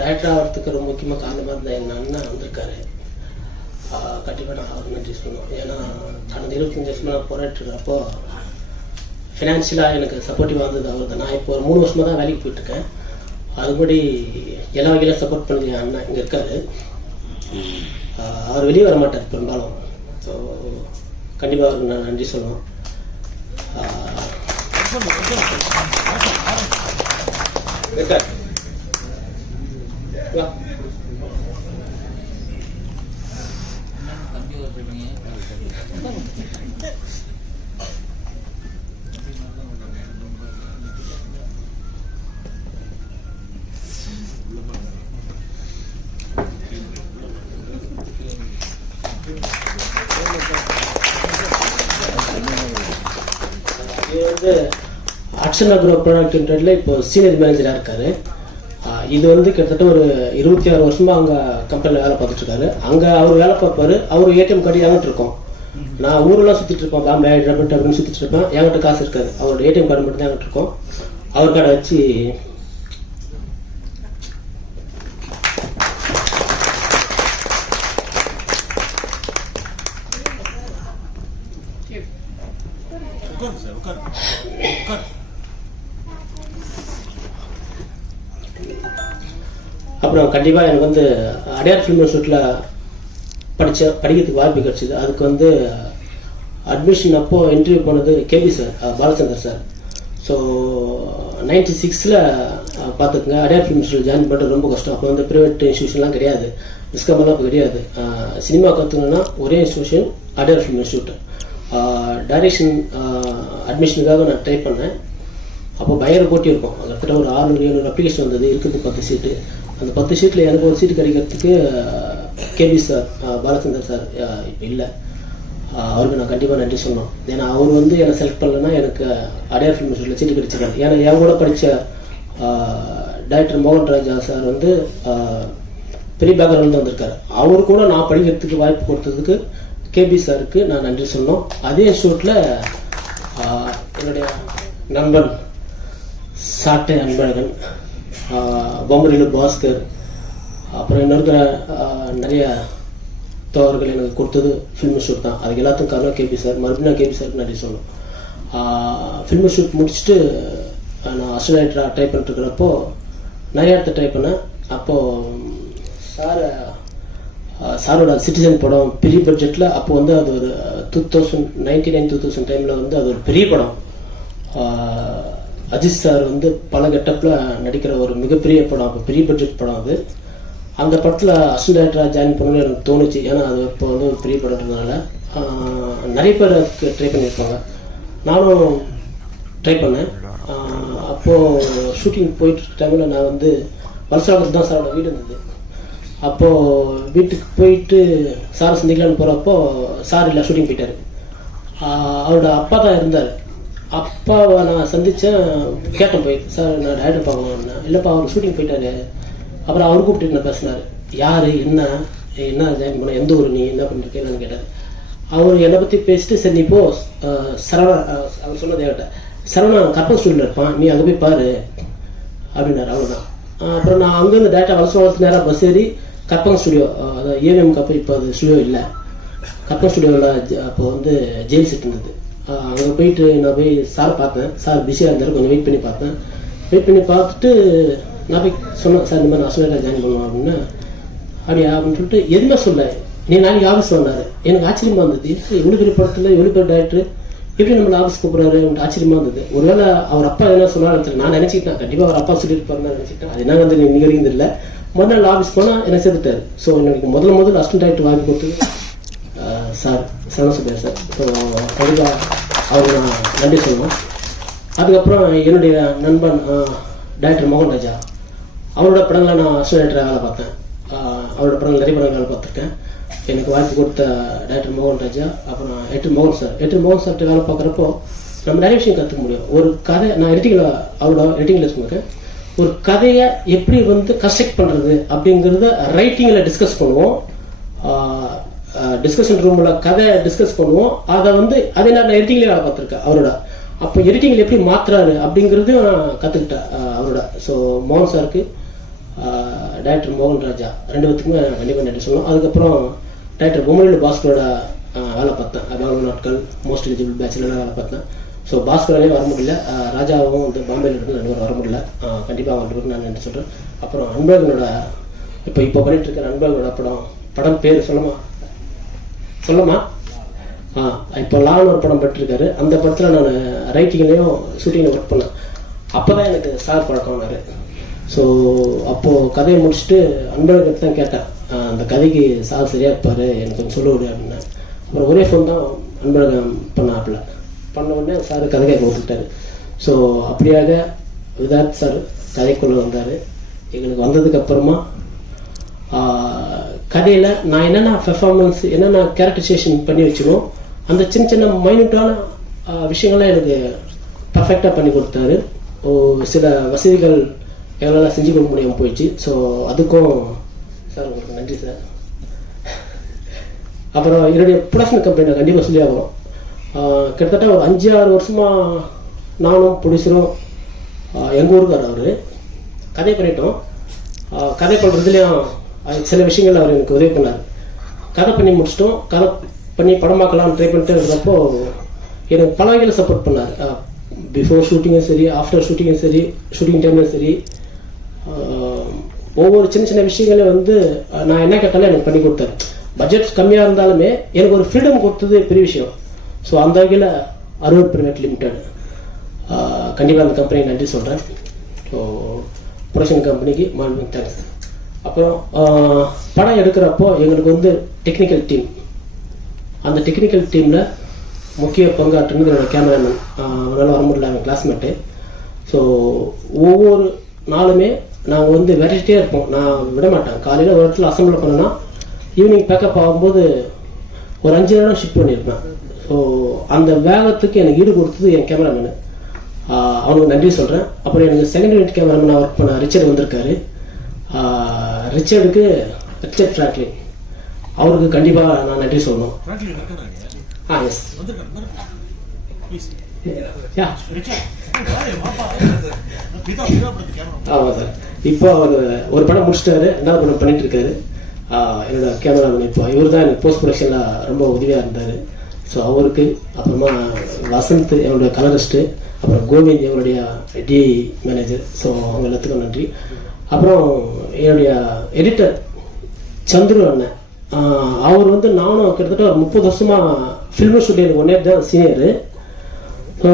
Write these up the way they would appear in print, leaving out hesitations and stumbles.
Director ஆகிறதுக்கு ரொம்ப முக்கியமாக காரணமாக இருந்தால் என் அண்ணன் வந்திருக்காரு. கண்டிப்பாக நான் அவர் நன்றி சொல்லணும். ஏன்னா கடந்த 25 வருஷமாக நான் போராட்டிருக்கிறப்போ ஃபினான்ஷியலாக எனக்கு சப்போர்ட்டிவாக இருந்தது அவர் தான். நான் இப்போ ஒரு 3 வருஷமாக தான் வேலைக்கு போயிட்டுருக்கேன். அதுபடி எல்லா வகையிலும் சப்போர்ட் பண்ணி என் அண்ணன் இங்கே இருக்காரு. அவர் வெளியே வர மாட்டார் பெரும்பாலும். ஸோ கண்டிப்பாக அவருக்கு நான் நன்றி சொல்லணும். இது அக்ஷனா குரூப் ப்ராடக்ட் லிமிடெட்ல இப்போ சீனியர் மேனேஜராக இருக்காரு. இது கிட்டத்தட்ட ஒரு 26 வருஷமா அவங்க கம்பெனியில் வேலை பார்த்துட்டு இருக்காரு. அங்கே அவர் வேலை பார்ப்பாரு. அவர் ஏடிஎம் கார்டு என்கிட்ட இருக்கோம். நான் ஊரெல்லாம் சுற்றிட்டு இருப்பேன், பாம்பே ஹைதராபாத் அப்படின்னு சுற்றிட்டு இருப்பேன். என்கிட்ட காசு இருக்காது. அவரோட ஏடிஎம் கார்டு மட்டும் தான் என்கிட்ட இருக்கும். அவர் கார்டை வச்சு அப்புறம் கண்டிப்பாக எனக்கு அடையார் ஃபிலிம் இன்ஸ்டியூட்டில் படிக்கிறதுக்கு வாய்ப்பு கிடச்சிது. அதுக்கு அட்மிஷன் அப்போது இன்டர்வியூ போனது KB sir, Balachander sir. So 96ல் பார்த்துக்குங்க, அடையார் ஃபிலிம் இன்ஸ்டியூட் ஜாயின் பண்ணுறது ரொம்ப கஷ்டம். அப்போ ப்ரைவேட் இன்ஸ்டியூஷன்லாம் கிடையாது, டிஸ்கமெல்லாம் அப்போ கிடையாது. சினிமா கற்றுக்கணுன்னா ஒரே institution Adyar film institute. Direction அட்மிஷனுக்காக நான் ட்ரை பண்ணேன். அப்போ பயங்கர போட்டி இருக்கும். கிட்டத்தட்ட ஒரு 600-700 அப்ளிகேஷன் வந்தது. இருக்குது 10 சீட்டு. அந்த 10 சீட்டில் எனக்கு ஒரு சீட்டு கிடைக்கிறதுக்கு கேபி சார், பாலச்சந்தர் சார் இப்போ இல்லை. அவருக்கு நான் கண்டிப்பாக நன்றி சொல்லணும். ஏன்னா அவர் என்னை செலக்ட் பண்ணலன்னா எனக்கு அடையார் ஃபிலிம் இன்ஸ்டியூட்டில் சீட்டு கிடைச்சிருக்காரு. ஏன்னா என் கூட படித்த டைரக்டர் மோகன் ராஜா சார் பெரிய பேக்ரவுண்ட் வந்திருக்காரு. அவரு கூட நான் படிக்கிறதுக்கு வாய்ப்பு கொடுத்ததுக்கு கேபி சாருக்கு நான் நன்றி சொல்லணும். அதே இன்ஸ்டியூட்டில் என்னுடைய நண்பன் சாட்டை அன்பழகன், பொம்மரிலு பாஸ்கர், அப்புறம் இன்னொருக்கிற நிறைய தோழர்கள் எனக்கு கொடுத்தது ஃபில்ம் இன்ஸ்டியூட் தான். அதுக்கு எல்லாத்துக்கும் காரணம் கேபி சார். மறுபடியும் நான் கேபி சாருக்கு நன்றி சொல்லணும். ஃபில்ம் இன்ஸ்டியூட் முடிச்சுட்டு நான் அசிஸ்டன்ட் ட்ரை பண்ணிட்டுருக்கிறப்போ நிறைய இடத்த ட்ரை பண்ணேன். அப்போது சாரோட சிட்டிசன் படம் பெரிய பட்ஜெட்டில் அப்போ அது ஒரு 2099-2000 டைமில் அது ஒரு பெரிய படம். அஜித் சார் பல கெட்டப்பில் நடிக்கிற ஒரு மிகப்பெரிய படம். அப்போ பெரிய பட்ஜெட் படம் அது. அந்த படத்தில் அசிஸ்டன்ட் டைரக்டராக ஜாயின் பண்ணணும்னு எனக்கு தோணுச்சு. ஏன்னா அது இப்போ ஒரு பெரிய படம்ன்றதுனால நிறைய பேர் அதுக்கு ட்ரை பண்ணியிருப்பாங்க. நானும் ட்ரை பண்ணேன். அப்போது ஷூட்டிங் போயிட்டு டைமில் நான் வலசராமத்தில் தான் சாரோட வீடு இருந்தது. அப்போது வீட்டுக்கு போயிட்டு சாரை சந்திக்கலான்னு போகிறப்போ சார் இல்லை, ஷூட்டிங் போயிட்டார். அவரோட அப்பா தான் இருந்தார். அப்பாவை நான் சந்தித்தேன், கேட்டேன் போய், சார் நான் டைரக்டர் பார்க்கணும். இல்லைப்பா அவர் ஷூட்டிங் போயிட்டாரு. அப்புறம் அவர் கூப்பிட்டு நான் பேசினார். யார், என்ன ஜாயின் பண்ண, எந்த ஊர், நீ என்ன பண்ணிருக்கேன்னு கேட்டார். அவர் என்னை பற்றி பேசிட்டு, சரி நீ போ சரவணா, அவர் சொன்னதை கேட்டேன், சரவணா கற்பன் ஸ்டூடியோவில் இருப்பான், நீ அங்கே போய் பாரு அப்படின்னாரு. அவ்வளோதான். அப்புறம் நான் அங்கேருந்து டேரக்டாக வலசு நேராக பஸ் ஏறி கற்பன் ஸ்டுடியோ, அதாவது ஏவிஎம் கப்பு, இப்போ அது ஸ்டுடியோ இல்லை, கற்பன் ஸ்டுடியோவில் அப்போ ஜெயில் செட் இருந்தது. அங்கே போயிட்டு நான் போய் சார் பார்த்தேன். சார் பிஸியாக இருந்தார். கொஞ்சம் வெயிட் பண்ணி பார்த்தேன். வெயிட் பண்ணி பார்த்துட்டு நான் போய் சொன்னேன், சார் இந்த மாதிரி நான் அசிஸ்டன்ட்டாக ஜாயின் பண்ணுவேன் அப்படின்னு. அப்படியா அப்படின்னு சொல்லிட்டு எதுவுமே சொல்ல, நீ நாளைக்கு ஆஃபீஸ் வந்தார். எனக்கு ஆச்சரியமாக இருந்தது. இவ்வளோ பெரிய படத்தில் இவ்வளோ பெரிய டேரக்டர் எப்படி நம்மளை ஆஃபீஸ் கூப்பிட்றாரு ஆச்சரியமாக இருந்தது. ஒருவேளை அவர் அப்பா என்ன சொன்னாலும் நான் நினச்சிக்கிட்டேன், கண்டிப்பாக அவர் அப்பா சொல்லியிருப்பாருன்னு நான் நினச்சிக்கிட்டேன். அது என்ன இன்னைக்கு வரைக்கும் இல்லை. முதல் நாள் ஆஃபீஸ் போனால் என்னை சேர்த்துட்டார். ஸோ எனக்கு முதல்ல அசிஸ்டன்ட் டைரக்டர் வாங்கி கொடுத்தது சார் சரணசுபையா சார். ஸோ கண்டிப்பாக அவருக்கு நான் நன்றி சொல்லணும். அதுக்கப்புறம் என்னுடைய நண்பன் டைரக்டர் மோகன் ராஜா, அவரோட படங்களை நான் அசிஸ்டன்ட் டைரக்டராக வேலை பார்த்தேன். அவரோட படங்கள் நிறைய படங்கள் வேலை பார்த்துருக்கேன். எனக்கு வாய்ப்பு கொடுத்த டைரக்டர் மோகன் ராஜா, அப்புறம் மோகன் சார்கிட்ட வேலை பார்க்குறப்போ நம்ம நிறைய விஷயம் கற்றுக்க முடியும். ஒரு கதை, நான் அவரோட எடிட்டிங்கில் இருக்கேன். ஒரு கதையை எப்படி கன்ஸ்ட்ரக்ட் பண்ணுறது அப்படிங்கிறத ரைட்டிங்கில் டிஸ்கஸ் பண்ணுவோம். டிஸ்கஷன் ரூமில் கதை டிஸ்கஸ் பண்ணுவோம். அதை அதே நான் எடிட்டிங்லேயே வேலை பார்த்துருக்கேன் அவரோட. அப்போ எடிட்டிங்கில் எப்படி மாற்றுறாரு அப்படிங்கிறதையும் நான் கற்றுக்கிட்டேன் அவரோட. ஸோ மோகன் சாருக்கு டைரக்டர் மோகன் ராஜா, 2 பேத்துக்குமே கண்டிப்பாக நன்றி சொல்லணும். அதுக்கப்புறம் டைரக்டர் பொம்மலில் பாஸ்கரோட வேலை பார்த்தேன். பெங்களூர் நாட்கள் மோஸ்ட் எலிஜிபிள் பேச்சில் வேலை பார்த்தேன். ஸோ பாஸ்கராலே வர முடியல, ராஜாவும் வந்து பாம்பேல இருந்து 2 பேரும் வர முடியல. கண்டிப்பாக அவங்க 2 பேருக்கு நான் நன்றி சொல்கிறேன். அப்புறம் அன்பழகனோட இப்போ பண்ணிட்டு இருக்க அன்பழகனோட படம் பேர் சொல்லமா இப்போ லான்னு ஒரு படம் பட்டிருக்காரு. அந்த படத்தில் நான் ரைட்டிங்லேயும் ஷூட்டிங்கில் ஒர்க் பண்ணேன். அப்போ தான் எனக்கு சார் பழக்கம்னாரு. ஸோ அப்போது கதையை முடிச்சுட்டு அன்பழகத்தை தான் கேட்டேன், அந்த கதைக்கு சார் சரியாக இருப்பார், எனக்கு கொஞ்சம் சொல்ல முடியாது அப்படின்னு. அப்புறம் ஒரே ஃபோன் தான் அன்பழகம் பண்ண உடனே சார் கதை கேட்க கொடுத்துட்டாரு. ஸோ அப்படியாக விதார்த் சார் கதைக்குள்ளே வந்தார். எங்களுக்கு வந்ததுக்கப்புறமா கதையில் நான் என்னென்ன பெர்ஃபார்மன்ஸ் என்னென்ன கேரக்டரைசேஷன் பண்ணி வச்சுருவோம், அந்த சின்ன சின்ன மைனூட்டான விஷயங்கள்லாம் எனக்கு பர்ஃபெக்டாக பண்ணி கொடுத்தாரு. சில வசதிகள் எங்களால் செஞ்சு கொடுக்க முடியாமல் போயிடுச்சு. ஸோ அதுக்கும் சார் உங்களுக்கு நன்றி சார். அப்புறம் என்னுடைய ப்ரொடக்ஷன் கம்பெனியில் கண்டிப்பாக சொல்லி ஆகணும். கிட்டத்தட்ட ஒரு 5-6 வருஷமாக நானும் ப்ரொடியூசரும் எங்கள் ஊருக்கார் அவர் கதை பண்ணிட்டோம். கதை பண்ணுறதுலேயும் சில விஷயங்கள் அவர் எனக்கு உதவி பண்ணார். கதை பண்ணி முடிச்சிட்டோம். கதை பண்ணி படமாக்கலாம் ட்ரை பண்ணிட்டு இருக்கிறப்போ எனக்கு பல வகையில் சப்போர்ட் பண்ணார். பிஃபோர் ஷூட்டிங்கும் சரி, ஆஃப்டர் ஷூட்டிங்கும் சரி, ஷூட்டிங் டைம்லையும் சரி, ஒவ்வொரு சின்ன சின்ன விஷயங்களையும் வந்து நான் என்ன கேட்டாலும் எனக்கு பண்ணி கொடுத்தாரு. பட்ஜெட் கம்மியாக இருந்தாலுமே எனக்கு ஒரு ஃப்ரீடம் கொடுத்தது பெரிய விஷயம். ஸோ அந்த வகையில் அருள் பிரைவேட் லிமிடெட் கண்டிப்பாக அந்த கம்பெனிக்கு நன்றி சொல்கிறேன். ஸோ ப்ரொடக்ஷன் கம்பெனிக்கு தேங்க்ஸ். அப்புறம் படம் எடுக்கிறப்போ எங்களுக்கு வந்து டெக்னிக்கல் டீம், அந்த டெக்னிக்கல் டீமில் முக்கிய பங்காற்றுனது என்னோடய கேமராமேன். அதனால் வர முடியல, அவன் கிளாஸ்மேட்டு. ஸோ ஒவ்வொரு நாளுமே நாங்கள் வந்து வெரைட்டியாக இருப்போம். நான் விட மாட்டேன். காலையில் ஒரு இடத்துல அசம்பிள் பண்ணேன்னா ஈவினிங் பேக்கப் ஆகும்போது ஒரு 5 நேரம் ஷிஃப்ட் பண்ணியிருப்பேன். ஸோ அந்த வேகத்துக்கு எனக்கு ஈடு கொடுத்தது என் கேமராமேனு, அவனுக்கு நன்றி சொல்கிறேன். அப்புறம் எனக்கு செகண்ட் யூனிட் கேமராமேன் ஒர்க் பண்ண ரிச்சர்ட் வந்திருக்காரு. ரிச்சர்ட் ஃப்ராங்க்லின், அவருக்கு கண்டிப்பாக நான் நன்றி சொல்லணும். எஸ் ஆமாம் சார். இப்போ அவர் ஒரு படம் முடிச்சிட்டாரு, 2வது படம் பண்ணிட்டு இருக்காரு. என்னோட கேமராமேன் இப்போ இவர் தான் எனக்கு போஸ்ட் ப்ரொடக்ஷனில் ரொம்ப உதவியாக இருந்தார். ஸோ அவருக்கு, அப்புறமா வசந்த் என்னுடைய கலரிஸ்ட்டு, அப்புறம் கோவிந்த் எங்களுடைய டி மேனேஜர். ஸோ அவங்க எல்லாத்துக்கும் நன்றி. அப்புறம் என்னுடைய எடிட்டர் சந்துரு அண்ணன், அவர் வந்து நானும் கிட்டத்தட்ட ஒரு 30 வருஷமாக ஃபில்ம் ஷூட்டிங் 1 இயர் தான் சீனியரு. ஸோ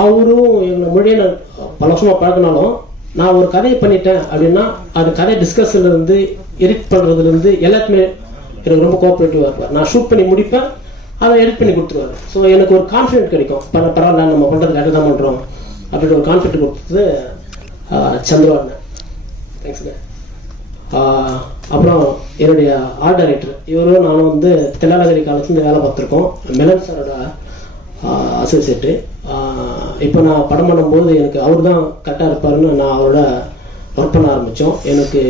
அவரும் எங்களை மொழியை நான் பல வருஷமாக பழக்கினாலும் நான் ஒரு கதையை பண்ணிட்டேன் அப்படின்னா அது கதை டிஸ்கஷன்லேருந்து எடிட் பண்ணுறதுலேருந்து எல்லாத்துமே எனக்கு ரொம்ப கோஆப்ரேட்டிவாக இருப்பார். நான் ஷூட் பண்ணி முடிப்பேன், அதை எடிட் பண்ணி கொடுத்துருவாரு. ஸோ எனக்கு ஒரு கான்ஃபிடென்ட் கிடைக்கும், பரவாயில்ல நம்ம பண்ணுறது கரெக்டாக தான் பண்ணுறோம் அப்படின்ற ஒரு கான்ஃபிடென்ட் கொடுத்தது சந்திரா அண்ணன். தேங்க்ஸுங்க. அப்புறம் என்னுடைய ஆர்ட் டைரக்டர், இவரும் நானும் வந்து தெல்லாலகிரி காலேஜ்லேருந்து வேலை பார்த்துருக்கோம். மெலன் சாரோட அசோசியேட்டு. இப்போ நான் படம் பண்ணும்போது எனக்கு அவர் தான் கரெக்டாக இருப்பாருன்னு நான் அவரோட ஒர்க் பண்ண ஆரம்பித்தோம். எனக்கு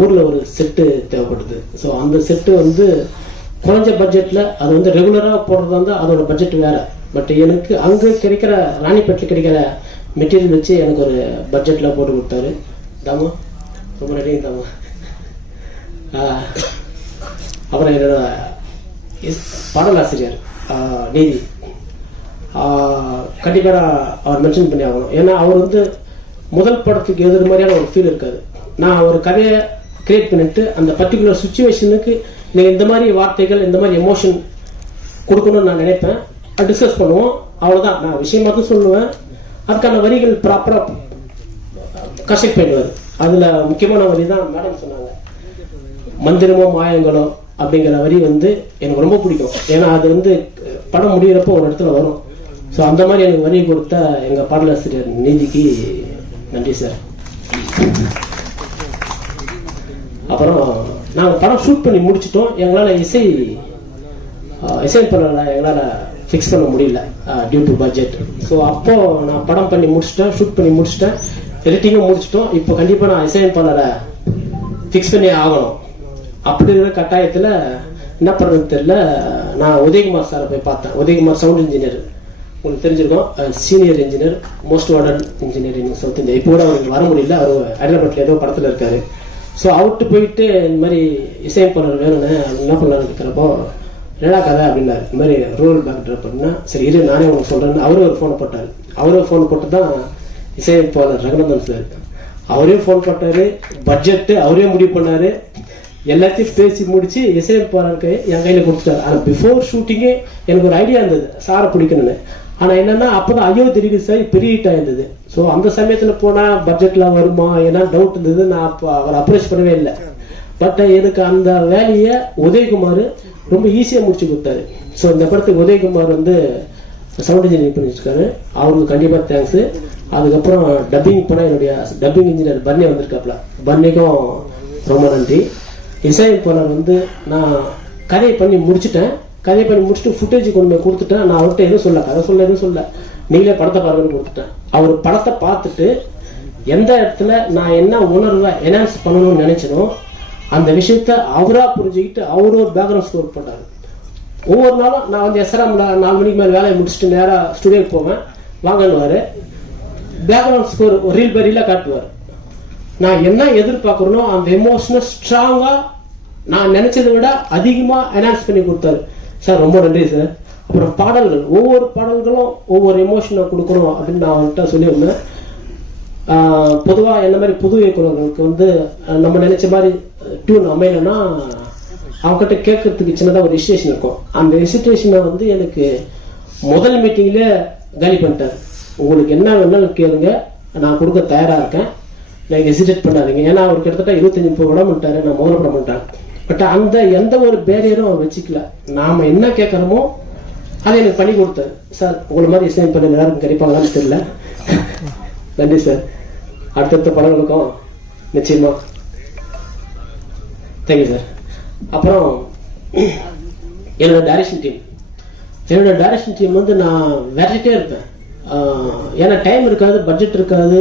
ஊரில் ஒரு செட்டு தேவைப்படுது. ஸோ அந்த செட்டு வந்து குறைஞ்ச பட்ஜெட்டில், அது வந்து ரெகுலராக போடுறதா இருந்தால் அதோட பட்ஜெட் வேறு. பட் எனக்கு அங்கே கிடைக்கிற ராணிப்பேட்டில் கிடைக்கிற மெட்டீரியல் வச்சு எனக்கு ஒரு பட்ஜெட்டில் போட்டு கொடுத்தாரு. தாமா ரொம்ப நன்றி தாமா. அப்புறம் என்னோட பாடலாசிரியர் நீதி, கண்டிப்பாக அவர் மென்ஷன் பண்ணி ஆகணும். ஏன்னா அவர் வந்து முதல் படத்துக்கு எதிர் மாதிரியான ஒரு ஃபீல் இருக்காது. நான் ஒரு கதையை கிரியேட் பண்ணிட்டு அந்த பர்டிகுலர் சுச்சுவேஷனுக்கு நீங்கள் இந்த மாதிரி வார்த்தைகள், இந்த மாதிரி எமோஷன் கொடுக்கணும்னு நான் நினைப்பேன். டிஸ்கஸ் பண்ணுவோம், அவ்வளோதான். நான் விஷயம் மட்டும் சொல்லுவேன், அதுக்கான வரிகள் ப்ராப்பராக கன்ஸ்ட்ரக்ட் பண்ணுவார். அதில் முக்கியமான வரி தான் மேடம் சொன்னாங்க, மந்திரமோ மாயங்களோ அப்படிங்கிற வரி வந்து எனக்கு ரொம்ப பிடிக்கும். ஏன்னா அது வந்து படம் முடிகிறப்போ ஒரு இடத்துல வரும். ஸோ அந்த மாதிரி எனக்கு வரி கொடுத்த எங்கள் பாடலாசிரியர் நீதிக்கு நன்றி சார். அப்புறம் நாங்கள் படம் ஷூட் பண்ணி முடிச்சிட்டோம். எங்களால் இசை பண்ணல, எங்களால் ஃபிக்ஸ் பண்ண முடியல டியூ டு பட்ஜெட். ஸோ அப்போது நான் படம் பண்ணி முடிச்சிட்டேன், ஷூட் பண்ணி முடிச்சிட்டேன், எடிட்டிங்கும் முடிச்சிட்டோம். இப்போ கண்டிப்பாக நான் இசையமைப்பாளரை ஃபிக்ஸ் பண்ணி ஆகணும். அப்படி இருக்கிற கட்டாயத்தில் என்ன பண்ணுறதுன்னு தெரியல. நான் உதயகுமார் சாரை போய் பார்த்தேன். உதயகுமார் சவுண்ட் இன்ஜினியர், உங்களுக்கு தெரிஞ்சிருக்கோம், senior engineer, most warden engineering south India. இப்போ கூட அவருக்கு வர முடியல, அவர் ஹைதராபாத்தில் ஏதோ படத்தில் இருக்காரு. ஸோ அவர்கிட்ட போயிட்டு இந்த மாதிரி இசையமைப்பாளர் வேணும்னு என்ன பண்ணலான்னு இருக்கிறப்போ என்னடா கதை அப்படின்னாரு. இந்த மாதிரி ரூரல் பேக்ட்ராப் அப்படின்னா சரி இரு நானே உங்களுக்கு சொல்கிறேன்னு அவரே ஒரு ஃபோனை போட்டார். அவரே ஃபோன் போட்டு தான் இசையமைப்பாளர் ரகுநந்தன் சார் அவரே ஃபோன் போட்டார், பட்ஜெட்டு அவரே முடிவு பண்ணார், எல்லாத்தையும் பேசி முடிச்சு இசையமைப்பாளருக்கு என் கையில் கொடுத்துட்டாரு. ஆனால் பிஃபோர் ஷூட்டிங்கே எனக்கு ஒரு ஐடியா இருந்தது சாரை பிடிக்கணும்னு. ஆனால் என்னென்னா அப்போ தான் ஐயோ தெரியுது சார் பெரிய ஹிட்டாக இருந்தது. ஸோ அந்த சமயத்தில் போனால் பட்ஜெட்டில் வருமா ஏன்னா டவுட் இருந்தது. நான் அப்போ அவர் அப்ரோச் பண்ணவே இல்லை. பட் எனக்கு அந்த வேலையை உதயகுமார் ரொம்ப ஈஸியாக முடிச்சு கொடுத்தாரு. ஸோ இந்த படத்துக்கு உதயகுமார் வந்து சவுண்ட் இன்ஜினியரிங் பண்ணிச்சிருக்காரு, அவருக்கு கண்டிப்பாக தேங்க்ஸு. அதுக்கப்புறம் டப்பிங் பண்ண என்னுடைய டப்பிங் இன்ஜினியர் பர்னி வந்திருக்காப்புல, பர்னிக்கும் ரொம்ப நன்றி. இசையமைப்பாளர் வந்து நான் கதையை பண்ணி முடிச்சுட்டேன், கதையை பண்ணி முடிச்சுட்டு ஃபுட்டேஜ் கொண்டு போய் கொடுத்துட்டேன். நான் அவர்கிட்ட எதுவும் சொல்ல கதை சொல்ல எதுவும் சொல்ல, நீங்களே படத்தை பாருங்கன்னு கொடுத்துட்டேன். அவர் படத்தை பார்த்துட்டு எந்த இடத்துல நான் என்ன உணர்வை என்ஹான்ஸ் பண்ணணும்னு நினைச்சனோ அந்த விஷயத்த அவராக புரிஞ்சுக்கிட்டு அவரு ஒரு பேக்ரவுண்ட் ஸ்கோர் போட்டார். ஒவ்வொரு நாளும் நான் வந்து எஸ்ஆர்எம்ல 4 மணிக்கு மேலே வேலையை முடிச்சுட்டு நேராக ஸ்டுடியோக்கு போவேன், வாங்கன்னுவார். பேக்ரவுண்ட் ஸ்கோர் ஒரு ரீல் பை ரீலாக காட்டுவார். நான் என்ன எதிர்பார்க்குறேனோ அந்த எமோஷனை ஸ்ட்ராங்காக நான் நினைச்சதை விட அதிகமாக என்ஹான்ஸ் பண்ணி கொடுத்தாரு சார். ரொம்ப நன்றி சார். அப்புறம் பாடல்கள், ஒவ்வொரு பாடல்களும் ஒவ்வொரு எமோஷனை கொடுக்கணும் அப்படின்னு நான் அவன்கிட்ட சொல்லியிருந்தேன். பொதுவாக என்ன மாதிரி புது இயக்குநர்களுக்கு வந்து நம்ம நினைச்ச மாதிரி டியூன் அமையலைன்னா அவங்ககிட்ட கேட்கறதுக்கு சின்னதாக ஒரு ஹெசிடேஷன் இருக்கும். அந்த ஹெசிடேஷனை வந்து எனக்கு முதல் மீட்டிங்லேயே காலி பண்ணிட்டார். உங்களுக்கு என்ன வேணாலும் கேளுங்க, நான் கொடுக்க தயாராக இருக்கேன், நான் ஹெசிடேட் பண்ணாதீங்க. ஏன்னா அவர் கிட்டத்தட்ட 25-30 படம் பண்ணிட்டாரு, நான் முதல்ல படம் பண்ணிட்டேன். பட் அந்த எந்த ஒரு பேரியரும் அவர் வச்சுக்கல. நாம் என்ன கேட்குறோமோ அதை எனக்கு பண்ணி கொடுத்தாரு சார். உங்களை மாதிரி இசையம் பண்ண எல்லாருக்கும் கிடைப்பாங்களான்னு தெரியல. நன்றி சார். அடுத்தடுத்த படங்களுக்கும் நிச்சயமா தேங்க்யூ சார். அப்புறம் என்னோட டைரக்ஷன் டீம் வந்து நான் விரட்டிட்டே இருப்பேன். ஏன்னா டைம் இருக்காது, பட்ஜெட் இருக்காது.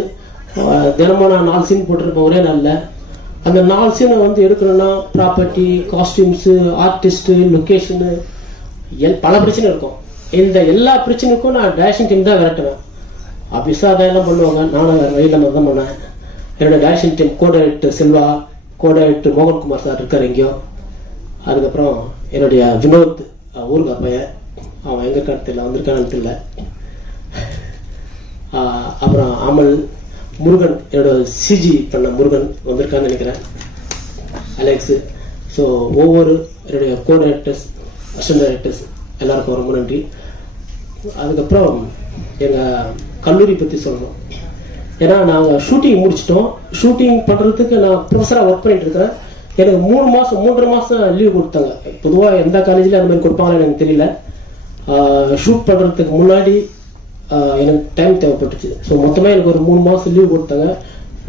தினமும் நான் 4 சீன் போட்டிருப்பேன் ஒரே நாளில். அந்த 4 சீனை வந்து எடுக்கணும்னா ப்ராப்பர்ட்டி, காஸ்டியூம்ஸு, ஆர்டிஸ்ட்டு, லொக்கேஷனு, பல பிரச்சனை இருக்கும். இந்த எல்லா பிரச்சனைக்கும் நான் டைரக்ஷன் டீம் தான் விரட்டுவேன். ஆஃபீஸாக அதெல்லாம் பண்ணுவாங்க, நானும் வேறு வழியில் தான் பண்ணேன். என்னோட direction team codirector Selva, codirector Mohankumar sir இருக்கார் எங்கேயோ. அதுக்கப்புறம் என்னுடைய வினோத், ஊருக்கு பையன், அவன் எங்கே இருக்கான்னு தெரியல, வந்திருக்கான்னு தெரியல. அப்புறம் அமல், முருகன், என்னோட சிஜி பண்ண முருகன் வந்திருக்கான்னு நினைக்கிறேன், அலெக்ஸு. ஸோ ஒவ்வொரு என்னுடைய கோ டைரக்டர்ஸ், அசிஸ்டன்ட் டைரக்டர்ஸ் எல்லாருக்கும் ரொம்ப நன்றி. அதுக்கப்புறம் எங்கள் கல்லூரி பற்றி சொல்லணும். ஏன்னா நாங்கள் ஷூட்டிங் முடிச்சிட்டோம். ஷூட்டிங் பண்ணுறதுக்கு நான் ப்ரொஃபஸராக ஒர்க் பண்ணிட்டு இருக்கிறேன். எனக்கு 3.5 மாதம் லீவ் கொடுத்தாங்க. பொதுவாக எந்த காலேஜில் அந்த மாதிரி கொடுப்பாங்கன்னு எனக்கு தெரியல. ஷூட் பண்ணுறதுக்கு முன்னாடி எனக்கு டைம் தேவைப்பட்டுச்சு. ஸோ மொத்தமாக எனக்கு ஒரு 3 மாதம் லீவ் கொடுத்தாங்க.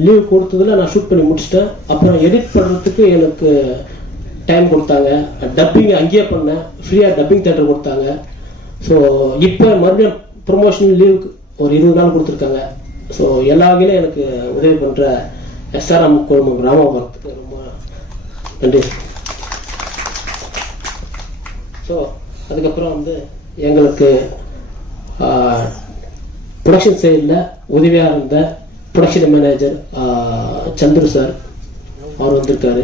லீவ் கொடுத்ததில் நான் ஷூட் பண்ணி முடிச்சிட்டேன். அப்புறம் எடிட் பண்ணுறதுக்கு எனக்கு டைம் கொடுத்தாங்க. டப்பிங் அங்கேயே பண்ணேன், ஃப்ரீயாக டப்பிங் தேட்டர் கொடுத்தாங்க. ஸோ இப்போ மறுபடியும் ப்ரொமோஷன் லீவுக்கு ஒரு 20 நாள் கொடுத்துருக்காங்க. ஸோ எல்லா வகையிலும் எனக்கு உதவி பண்ணுற எஸ்ஆர்எம் குழுமம் ராமபுரத்துக்கு ரொம்ப நன்றி. ஸோ அதுக்கப்புறம் வந்து எங்களுக்கு ப்ரொடக்ஷன் சைடில் உதவியாக இருந்த ப்ரொடக்ஷன் மேனேஜர் சந்துரு சார், அவர் வந்திருக்காரு,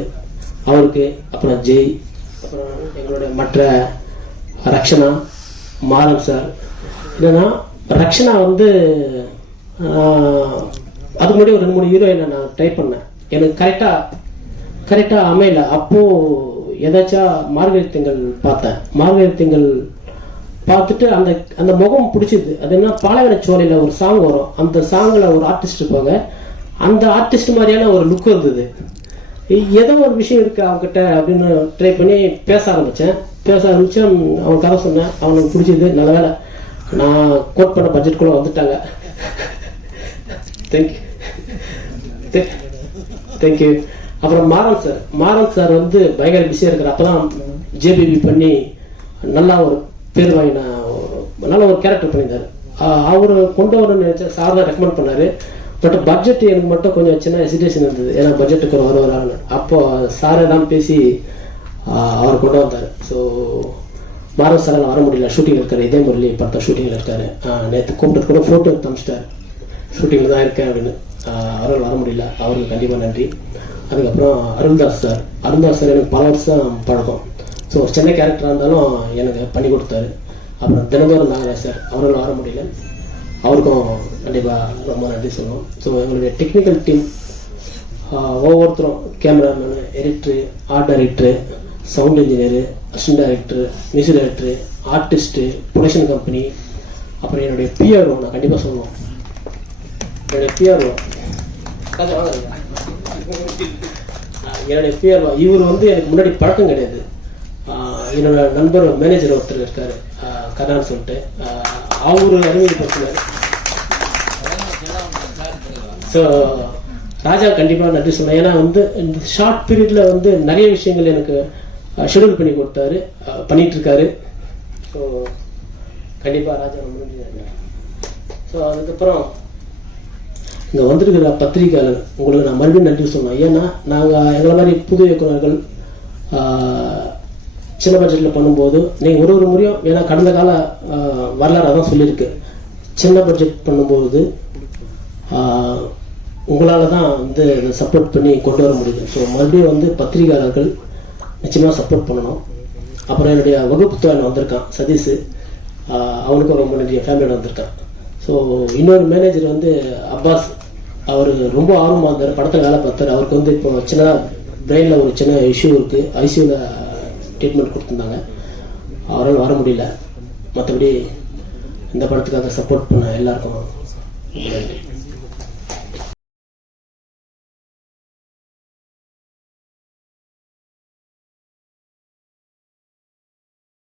அவருக்கு. அப்புறம் ஜெய், அப்புறம் எங்களுடைய மற்ற ரக்ஷனா, மாறன் சார். என்னன்னா ரக்ஷனா வந்து அதுக்கு முன்னாடி ஒரு 2-3 ஹீரோயினை நான் ட்ரை பண்ணேன். எனக்கு கரெக்டாக அமையல. அப்போது எதாச்சும் மார்கழி திங்கள் பார்த்தேன். மார்கழி திங்கள் பார்த்துட்டு அந்த முகம் பிடிச்சிது. அது என்ன, பாலைவன சோலையில் ஒரு சாங் வரும், அந்த சாங்கில் ஒரு ஆர்டிஸ்ட் இருப்பாங்க, அந்த ஆர்டிஸ்ட் மாதிரியான ஒரு லுக் இருந்தது. ஏதோ ஒரு விஷயம் இருக்கு அவங்ககிட்ட அப்படின்னு ட்ரை பண்ணி பேச ஆரம்பித்தேன். அவன் கதை சொன்னேன், அவனுக்கு பிடிச்சது. நல்ல வேலை நான் கோட் பண்ண பட்ஜெட்குள்ளே வந்துட்டாங்க. தேங்க்யூ. அப்புறம் மாறன் சார் வந்து பயங்கர பிஸியாக இருக்கிற. அப்போ தான் ஜேபிபி பண்ணி நல்லா ஒரு பேர் வாங்கின நல்ல ஒரு கேரக்டர் பண்ணியிருந்தார். அவர் கொண்டு வரணும்னு நினைச்சா சார் தான் ரெக்கமெண்ட் பண்ணார். பட் பட்ஜெட் எனக்கு மட்டும் கொஞ்சம் சின்ன ஹெசிடேஷன் இருந்தது. ஏன்னா பட்ஜெட்டுக்கு ஒரு வருவாங்க. அப்போ சாரை தான் பேசி அவர் கொண்டு வந்தார். ஸோ மாறன் சாரெல்லாம் வர முடியல, ஷூட்டிங்கில் இருக்காரு. இதே முரளி படத்தை ஷூட்டிங்கில் இருக்காரு. நேற்று கூப்பிட்டு கூட ஃபோட்டோ எடுத்து அமிச்சிட்டார், ஷூட்டிங்கில் தான் இருக்கேன் அப்படின்னு. அவரால் வர முடியல, அவருக்கு கண்டிப்பாக நன்றி. அதுக்கப்புறம் அருள்தாஸ் சார் எனக்கு பல வருஷம் பழக்கம். ஸோ ஒரு சின்ன கேரக்டராக இருந்தாலும் எனக்கு பண்ணி கொடுத்தாரு. அப்புறம் தினந்தோறும் நாகராஜ் சார், அவரால் வர முடியல, அவருக்கும் கண்டிப்பாக ரொம்ப நன்றி சொல்லுவோம். ஸோ எங்களுடைய டெக்னிக்கல் டீம் ஒவ்வொருத்தரும், cameraman, editor, art director, sound engineer, assistant director, music director, artist, production company, அப்புறம் என்னுடைய பிஆர்ஓ நான் கண்டிப்பாக சொல்லுவோம். என்னுடைய பிஆர்ஓ இவர் வந்து எனக்கு முன்னாடி பழக்கம் கிடையாது. என்னோட நண்பர் மேனேஜர் ஒருத்தர் இருக்காரு, கர்ணான்னு சொல்லிட்டு, அவரு அறிமுகப்படுத்தினார். ஸோ ராஜா கண்டிப்பாக நன்றி சொன்னேன். ஏன்னா வந்து இந்த ஷார்ட் பீரியடில் வந்து நிறைய விஷயங்கள் எனக்கு ஷெடியூல் பண்ணி கொடுத்தாரு, பண்ணிட்டு இருக்காரு. ஸோ கண்டிப்பாக ராஜா ரொம்ப நன்றி. ஸோ அதுக்கப்புறம் இங்கே வந்திருக்கிற பத்திரிகையாளர், உங்களுக்கு நான் மறுபடியும் நன்றி சொன்னோம். ஏன்னா நாங்கள் எங்களை மாதிரி புது இயக்குநர்கள் சின்ன பட்ஜெட்டில் பண்ணும்போது நீங்கள் ஒரு முறையும், ஏன்னா கடந்த கால வரலாறு அதான் சொல்லியிருக்கு, சின்ன பட்ஜெட் பண்ணும்போது உங்களால் தான் வந்து அதை சப்போர்ட் பண்ணி கொண்டு வர முடியுது. ஸோ மறுபடியும் வந்து பத்திரிகையாளர்கள் நிச்சயமாக சப்போர்ட் பண்ணணும். அப்புறம் என்னுடைய வகுப்பு தோழன் வந்திருக்கான் சதீஷ், அவனுக்கும் ரொம்ப நன்றி, ஃபேமிலியோட வந்திருக்கான். ஸோ இன்னொரு மேனேஜர் வந்து அப்பாஸ், அவர் ரொம்ப ஆர்வமாக இருந்தார், படத்தில் வேலை பார்த்தார். அவருக்கு வந்து இப்போ சின்ன பிரெயினில் ஒரு சின்ன இஷ்யூ இருக்குது, ஐசியூவில் ட்ரீட்மெண்ட் கொடுத்துருந்தாங்க, அவரால் வர முடியல. மற்றபடி இந்த படத்துக்காக சப்போர்ட் பண்ண எல்லாருக்கும் நன்றி.